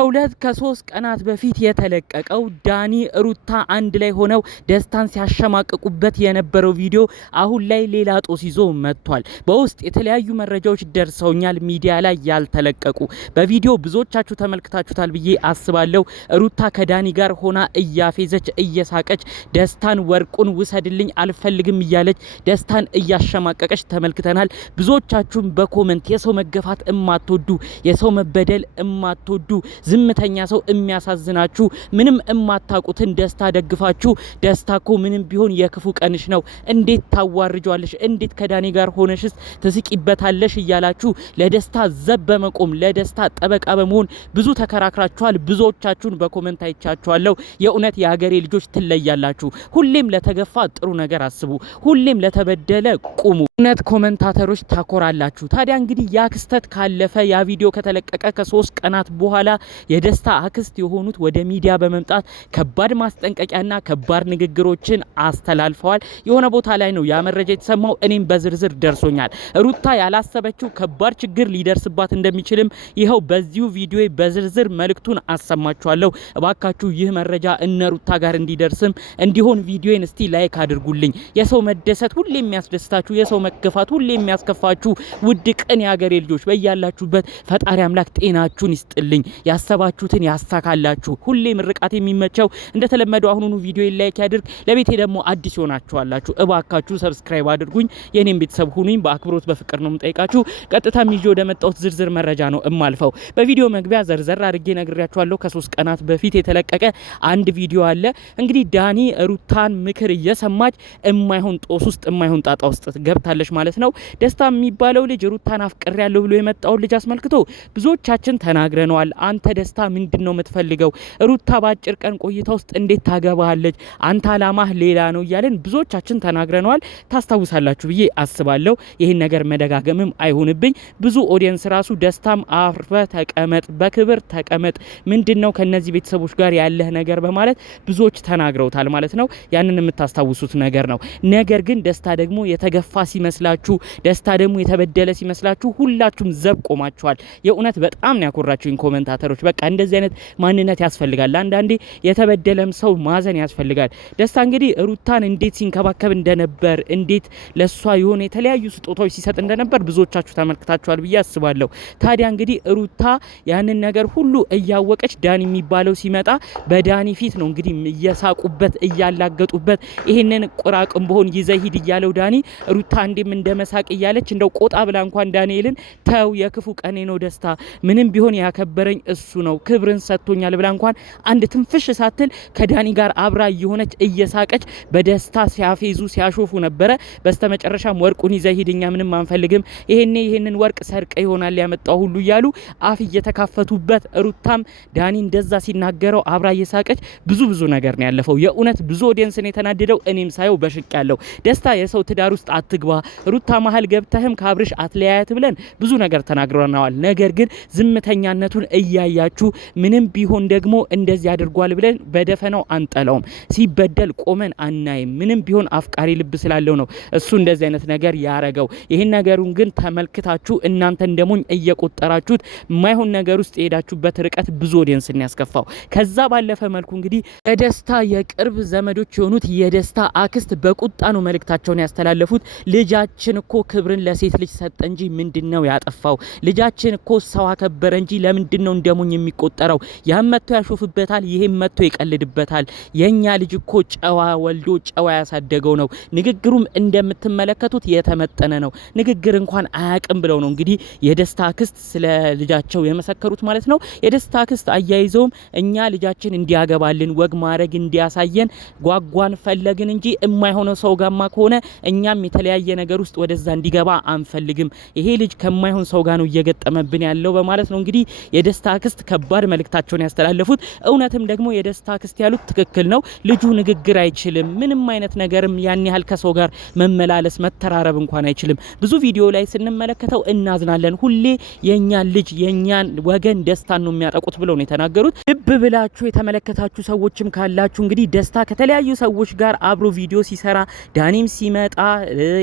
ከ3 ቀናት በፊት የተለቀቀው ዳኒ ሩታ አንድ ላይ ሆነው ደስታን ሲያሸማቅቁበት የነበረው ቪዲዮ አሁን ላይ ሌላ ጦስ ይዞ መጥቷል። በውስጥ የተለያዩ መረጃዎች ደርሰውኛል፣ ሚዲያ ላይ ያልተለቀቁ። በቪዲዮ ብዙዎቻችሁ ተመልክታችሁታል ብዬ አስባለሁ። ሩታ ከዳኒ ጋር ሆና እያፌዘች እየሳቀች ደስታን ወርቁን ውሰድልኝ አልፈልግም እያለች ደስታን እያሸማቀቀች ተመልክተናል። ብዙዎቻችሁም በኮሜንት የሰው መገፋት እማትወዱ፣ የሰው መበደል እማትወዱ፣ ዝምተኛ ሰው የሚያሳዝናችሁ ምንም እማታቁትን ደስታ ደግፋችሁ ደስታኮ ምንም ቢሆን የክፉ ቀንሽ ነው፣ እንዴት ታዋርጇለሽ፣ እንዴት ከዳኒ ጋር ሆነሽስ ትስቂበታለሽ እያላችሁ ለደስታ ዘብ በመቆም ለደስታ ጠበቃ በመሆን ብዙ ተከራክራችኋል። ብዙዎቻችሁን በኮሜንት አይቻችኋለሁ። የእውነት የሀገሬ ልጆች ትለያላችሁ። ሁሌም ለተገፋ ጥሩ ነገር አስቡ፣ ሁሌም ለተበደለ ቁሙ። እውነት ኮሜንታተሮች ታኮራላችሁ። ታዲያ እንግዲህ ያ ክስተት ካለፈ ያ ቪዲዮ ከተለቀቀ ከ3 ቀናት በኋላ የደስታ አክስት የሆኑት ወደ ሚዲያ በመምጣት ከባድ ማስጠንቀቂያና ከባድ ንግግሮችን አስተላልፈዋል። የሆነ ቦታ ላይ ነው ያ መረጃ የተሰማው። እኔም በዝርዝር ደርሶኛል። ሩታ ያላሰበችው ከባድ ችግር ሊደርስባት እንደሚችልም ይኸው በዚሁ ቪዲዮ በዝርዝር መልእክቱን አሰማችኋለሁ። እባካችሁ ይህ መረጃ እነ ሩታ ጋር እንዲደርስም እንዲሆን ቪዲዮን እስቲ ላይክ አድርጉልኝ። የሰው መደሰት ሁሌ የሚያስደስታችሁ፣ የሰው መገፋት ሁሌ የሚያስከፋችሁ ውድ ቅን የሀገሬ ልጆች በያላችሁበት ፈጣሪ አምላክ ጤናችሁን ይስጥልኝ፣ ያሰባችሁትን ያሳካላችሁ። ሁሌ ምርቃት የሚመቸው እንደተለመደው አሁኑኑ ቪዲዮ ላይክ ያድርግ። ለቤቴ ደግሞ አዲስ ሆናችኋላችሁ እባካችሁ ሰብስክራይብ አድርጉኝ፣ የኔም ቤተሰብ ሁኑኝ። በአክብሮት በፍቅር ነው የምጠይቃችሁ። ቀጥታ ይዤ ወደ መጣሁት ዝርዝር መረጃ ነው እማልፈው። በቪዲዮ መግቢያ ዘርዘር አድርጌ ነግሬያችኋለሁ። ከ3 ቀናት በፊት የተለቀቀ አንድ ቪዲዮ አለ። እንግዲህ ዳኒ ሩታን ምክር እየሰማች እማይሆን ጦስ ውስጥ እማይሆን ጣጣ ውስጥ ገብታለች ማለት ነው። ደስታ የሚባለው ልጅ ሩታን አፍቅሬያለሁ ብሎ የመጣውን ልጅ አስመልክቶ ብዙዎቻችን ተናግረነዋል። አንተ ደስታ ምንድነው የምትፈልገው? ሩታ በአጭር ቀን ቆይታ ውስጥ እንዴት ታገባሃለች? አንተ አላማህ ሌላ ነው እያለን ብዙዎቻችን ተናግረነዋል። ታስታውሳላችሁ ብዬ አስባለሁ። ይህን ነገር መደጋገምም አይሆንብኝ። ብዙ ኦዲየንስ ራሱ ደስታም አርፈ ተቀመጥ፣ በክብር ተቀመጥ፣ ምንድነው ከነዚህ ቤተሰቦች ጋር ያለህ ነገር በማለት ብዙዎች ተናግረውታል ማለት ነው። ያንን የምታስታውሱት ነገር ነው። ነገር ግን ደስታ ደግሞ የተገፋ ሲመስላችሁ፣ ደስታ ደግሞ የተበደለ ሲመስላችሁ ሁላችሁም ዘብ ቆማችኋል። የእውነት በጣም ነው ያኮራችሁኝ ኮሜንታተሮች። በቃ እንደዚህ አይነት ማንነት ያስፈልጋል። አንዳንዴ የተበደለም ሰው ማዘን ያስፈልጋል። ደስታ እንግዲህ ሩታን እንዴት ሲንከባከብ እንደነበር፣ እንዴት ለሷ የሆነ የተለያዩ ስጦታዎች ሲሰጥ እንደነበር ብዙዎቻችሁ ተመልክታችኋል ብዬ አስባለሁ። ታዲያ እንግዲህ ሩታ ያንን ነገር ሁሉ እያወቀች ዳኒ የሚባለው ሲመጣ በዳኒ ፊት ነው እንግዲህ እየሳቁበት እያላገጡበት ይሄንን ቁራቅም በሆን ይዘሂድ እያለው ዳኒ ሩታ እንዴም እንደመሳቅ እያለች እንደው ቆጣ ብላ እንኳን ዳንኤልን ተው የክፉ ቀኔ ነው ደስታ ምንም ቢሆን ያከበረኝ እሱ ነው ክብርን ሰጥቶኛል ብላ እንኳን አንድ ትንፍሽ ሳትል ከዳኒ ጋር አብራ እየሆነች እየሳቀች በደስታ ሲያፌዙ ሲያሾፉ ነበረ። በስተመጨረሻም ወርቁን ይዘሂድኛ ምንም አንፈልግም፣ ይሄንን ወርቅ ሰርቀ ይሆናል ያመጣው ሁሉ እያሉ አፍ እየተካፈቱበት ሩታም ዳኒ እንደዛ ሲናገረው አብራ እየሳቀች ብዙ ነገር ነው ያለፈው። የእውነት ብዙ ኦዲየንስን የተናደደው እኔም ሳየው በሽቅ ያለው ደስታ የሰው ትዳር ውስጥ አትግባ፣ ሩታ መሀል ገብተህም ካብርሽ አትለያያት ብለን ብዙ ነገር ተናግረናል። ነገር ግን ዝምተኛነቱን እያያችሁ ምንም ቢሆን ደግሞ እንደዚህ አድርጓል ብለን በደፈናው አንጠላውም። ሲበደል ቆመን አናይም። ምንም ቢሆን አፍቃሪ ልብ ስላለው ነው እሱ እንደዚህ አይነት ነገር ያረገው። ይሄን ነገሩን ግን ተመልክታችሁ እናንተ እንደሞኝ እየቆጠራችሁት የማይሆን ነገር ውስጥ የሄዳችሁበት ርቀት ብዙ ኦዲየንስን ያስከፋው። ከዛ ባለፈ መልኩ እንግዲህ ለደስታ የቅርብ ዘመዶች የሆኑት የደስታ አክስት በቁጣ ነው መልእክታቸውን ያስተላለፉት። ልጃችን እኮ ክብርን ለሴት ልጅ ሰጠ እንጂ ምንድነው ያጠፋው? ልጃችን እኮ ሰው አከበረ እንጂ ለምንድነው እንደሞኝ የሚቆጠረው? ያም መጥቶ ያሾፍበታል፣ ይሄም መጥቶ ይቀልድበታል። የኛ ልጅ እኮ ጨዋ ወልዶ ጨዋ ያሳደገው ነው። ንግግሩም እንደምትመለከቱት የተመጠነ ነው። ንግግር እንኳን አያቅም ብለው ነው እንግዲህ የደስታ አክስት ስለ ልጃቸው የመሰከሩት ማለት ነው። የደስታ አክስት አያይዘውም እኛ ልጃችን እንዲያገባልን ወግ ማረግ እንዲያሳየን ጓጓን ፈለግን እንጂ የማይሆነው ሰው ጋማ ከሆነ እኛም የተለያየ ነገር ውስጥ ወደዛ እንዲገባ አንፈልግም። ይሄ ልጅ ከማይሆን ሰው ጋር ነው እየገጠመብን ያለው በማለት ነው እንግዲህ የደስታ አክስት ከባድ መልእክታቸውን ያስተላለፉት። እውነትም ደግሞ የደስታ አክስት ያሉት ትክክል ነው። ልጁ ንግግር አይችልም። ምንም አይነት ነገርም ያን ያህል ከሰው ጋር መመላለስ መተራረብ እንኳን አይችልም። ብዙ ቪዲዮ ላይ ስንመለከተው እናዝናለን። ሁሌ የኛን ልጅ የኛን ወገን ደስታን ነው የሚያጠቁት ብለው ነው የተናገሩት። ልብ ብላችሁ የተመለከታችሁ ሰዎችም ካላችሁ እንግዲህ ደስታ ከተለያዩ ሰዎች ጋር አብሮ ቪዲዮ ሲሰራ ዳኒም ሲመጣ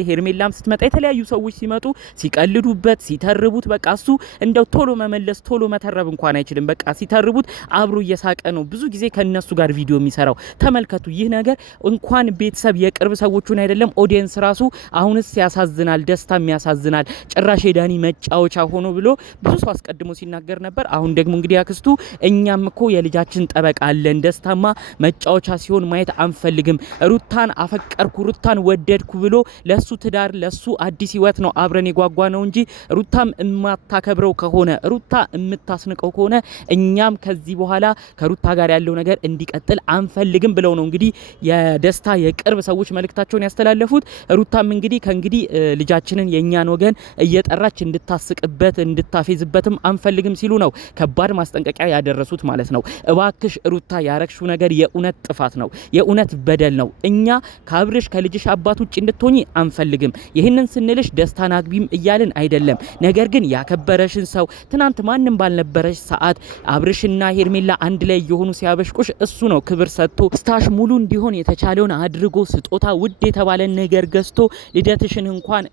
ሄርሜላም ስትመጣ የተለያዩ ሰዎች ሲመጡ ሲቀልዱበት ሲተርቡት በቃ እሱ እንደው ቶሎ መመለስ ቶሎ መተረብ እንኳን አይችልም። በቃ ሲተርቡት አብሮ እየሳቀ ነው ብዙ ጊዜ ከነሱ ጋር ቪዲዮ የሚሰራው። ተመልከቱ። ይህ ነገር እንኳን ቤተሰብ የቅርብ ሰዎቹን አይደለም ኦዲየንስ ራሱ አሁንስ ያሳዝናል፣ ደስታም ያሳዝናል። ጭራሽ የዳኒ መጫወቻ ሆኖ ብሎ ብዙ ሰው አስቀድሞ ሲናገር ነበር። አሁን ደግሞ እንግዲህ አክስቱ እኛም እኮ የልጃችን ጠበቃ አለን፣ ደስታማ መጫወቻ ሲሆን ማየት አንፈልግም። ሩታን አፈቀርኩ፣ ሩታን ወደድኩ ብሎ ለሱ ትዳር ለሱ አዲስ ህይወት ነው አብረን የጓጓ ነው እንጂ ሩታም የማታከብረው ከሆነ ሩታ የምታስንቀው ከሆነ እኛም ከዚህ በኋላ ከሩታ ጋር ያለው ነገር እንዲቀጥል አንፈልግም ብለው ነው እንግዲህ የደስታ የቅርብ ሰዎች መልእክታቸውን ያስተላለፉት። ሩታም እንግዲህ ከእንግዲህ ልጃችንን የኛን ወገን እየጠራች እንድታስቅበት እንድታፌዝበትም አንፈልግም ሲሉ ነው ከባድ ማስጠንቀቂያ ያደረሱት ማለት ነው። እባክሽ ሩታ ያረክሹ ነገር የእውነት ጥፋት ነው፣ የእውነት በደል ነው። እኛ ከአብርሽ ከልጅሽ አባት ውጭ እንድትሆኚ አንፈልግም። ይህንን ስንልሽ ደስታን አግቢም እያልን አይደለም። ነገር ግን ያከበረሽን ሰው ትናንት ማንም ባልነበረሽ ሰዓት አብርሽና ሄርሜላ አንድ ላይ የሆኑ ሲያበሽቁሽ እሱ ነው ክብር ሰጥቶ ስታሽ ሙሉ እንዲሆን የተቻለውን አድርጎ ስጦታ ውድ የተባለ ነገር ገዝቶ ልደትሽን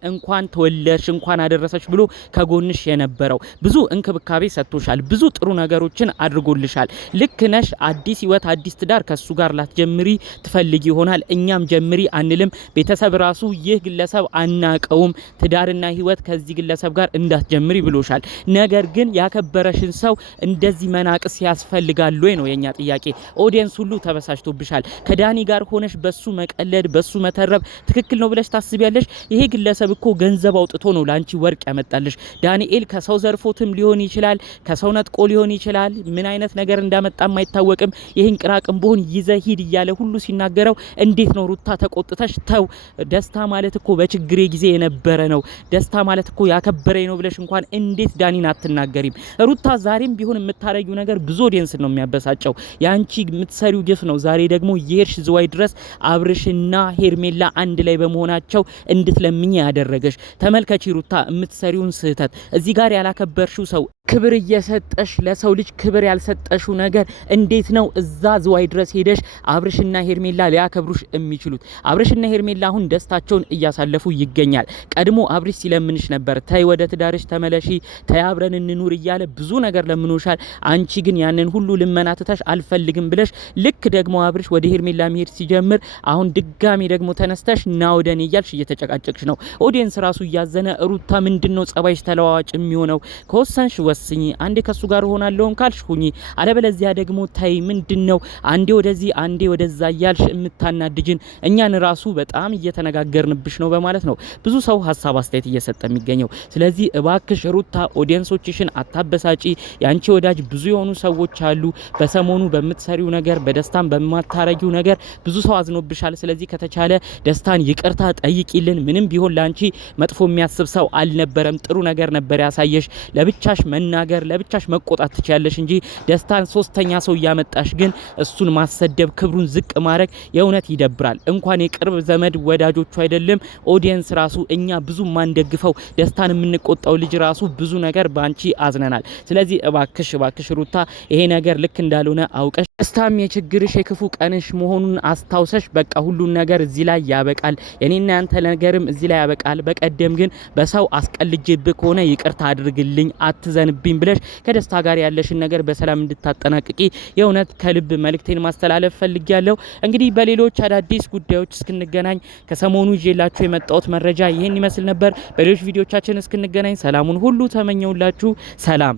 እንኳን ተወለድሽ እንኳን አደረሰሽ ብሎ ከጎንሽ የነበረው ብዙ እንክብካቤ ሰጥቶሻል፣ ብዙ ጥሩ ነገሮችን አድርጎልሻል። ልክ ነሽ። አዲስ ህይወት አዲስ ትዳር ከሱ ጋር ላትጀምሪ ትፈልጊ ይሆናል። እኛም ጀምሪ አንልም። ቤተሰብ ራሱ ይህ ግለሰብ አናቀውም፣ ትዳርና ህይወት ከዚህ ግለሰብ ጋር እንዳትጀምሪ ብሎሻል። ነገር ግን ያከበረሽን ሰው እንደዚህ መናቅስ ያስፈልጋል ወይ ነው የኛ ጥያቄ። ኦዲየንስ ሁሉ ተበሳጭቶብሻል። ከዳኒ ጋር ሆነሽ በሱ መቀለድ በሱ መተረብ ትክክል ነው ብለሽ ታስቢያለሽ? ይሄ ግለሰብ እኮ ገንዘብ አውጥቶ ነው ላንቺ ወርቅ ያመጣልሽ። ዳንኤል ከሰው ዘርፎትም ሊሆን ይችላል፣ ከሰው ነጥቆ ሊሆን ይችላል። ምን አይነት ነገር እንዳመጣም አይታወቅም። ይሄን ቅራቅንቦን ይዘ ሂድ እያለ ሁሉ ሲናገረው እንዴት ነው ሩታ ተቆጥተሽ ተው፣ ደስታ ማለት እኮ በችግሬ ጊዜ የነበረ ነው፣ ደስታ ማለት እኮ ያከበረኝ ነው ብለሽ እንኳን እንዴት ዳኒን አትናገሪም? ሩታ ዛሬም ቢሆን የምታረጊው ነገር ብዙ ኦዲየንስ ነው የሚያበሳጨው። ያንቺ የምትሰሪው ግፍ ነው። ዛሬ ደግሞ የሄድሽ ዝዋይ ድረስ አብርሽና ሄርሜላ አንድ ላይ በመሆናቸው እንድትለምኝ ያደረገሽ። ተመልከቺ ሩታ የምትሰሪውን ስህተት። እዚህ ጋር ያላከበርሽው ሰው ክብር እየሰጠሽ ለሰው ልጅ ክብር ያልሰጠሽው ነገር እንዴት ነው እዛ ዝዋይ ድረስ ሄደሽ አብርሽና ሄርሜላ ሊያከብሩሽ የሚችሉት? አብርሽና ሄርሜላ አሁን ደስታቸውን እያሳለፉ ይገኛል። ቀድሞ አብርሽ ሲለምንሽ ነበር፣ ተይ ወደ ትዳርሽ ተመለሺ፣ ተይ አብረን እንኑር እያለ ብዙ ነገር ለምኖሻል። አንቺ ግን ያንን ሁሉ ልመና ትተሽ አልፈልግም ብለሽ ልክ ደግሞ አብርሽ ወደ ሄርሜላ መሄድ ሲጀምር አሁን ድጋሚ ደግሞ ተነስተሽ ና ወደኔ እያልሽ እየተጨቃጨቅሽ ነው። ኦዲየንስ ራሱ እያዘነ ሩታ ምንድነው ጸባይሽ ተለዋዋጭ የሚሆነው? ከወሰንሽ ወስኚ፣ አንዴ ከሱ ጋር ሆናለሁ ካልሽ ሁኚ፣ አለበለዚያ ደግሞ ታይ ምንድነው አንዴ ወደዚህ አንዴ ወደዛ እያልሽ የምታናድጅን? እኛን ራሱ በጣም እየተነጋገርንብሽ ነው በማለት ነው ብዙ ሰው ሀሳብ አስተያየት እየሰጠ የሚገኘው። ስለዚህ እባክሽ ሩታ ኦዲየንሶችሽን አታበሳጪ። ያንቺ ወዳጅ ብዙ የሆኑ ሰዎች አሉ። በሰሞኑ በምትሰሪው ነገር በደስታም በማታረጊው ነገር ብዙ ሰው አዝኖብሻል። ስለዚህ ከተቻለ ደስታን ይቅርታ ጠይቂልን። ምንም ቢሆን ላንቺ መጥፎ የሚያስብ ሰው አልነበረም። ጥሩ ነገር ነበር ያሳየሽ። ለብቻሽ መናገር ለብቻሽ መቆጣት ትችያለሽ እንጂ ደስታን ሶስተኛ ሰው እያመጣሽ ግን እሱን ማሰደብ ክብሩን ዝቅ ማድረግ የእውነት ይደብራል። እንኳን የቅርብ ዘመድ ወዳጆቹ አይደለም ኦዲየንስ ራሱ እኛ ብዙ ማንደግፈው ደስታን የምንቆጣው ልጅ ራሱ ብዙ ነገር ባንቺ አዝነናል። ስለዚህ እባክሽ ሩታ ይሄ ነገር ልክ እንዳልሆነ አውቀሽ ደስታም የችግርሽ የክፉ ቀንሽ መሆኑን አስታውሰሽ በቃ ሁሉን ነገር እዚህ ላይ ያበቃል፣ የኔና ያንተ ነገርም እዚህ ላይ ያበቃል። በቀደም ግን በሰው አስቀልጄብህ ከሆነ ይቅርታ አድርግልኝ፣ አትዘንብኝ ብለሽ ከደስታ ጋር ያለሽን ነገር በሰላም እንድታጠናቅቂ የእውነት ከልብ መልእክቴን ማስተላለፍ ፈልጊያለሁ። እንግዲህ በሌሎች አዳዲስ ጉዳዮች እስክንገናኝ ከሰሞኑ ይዤላችሁ የመጣሁት መረጃ ይህን ይመስል ነበር። በሌሎች ቪዲዮቻችን እስክንገናኝ ሰላሙን ሁሉ ተመኘውላችሁ። ሰላም።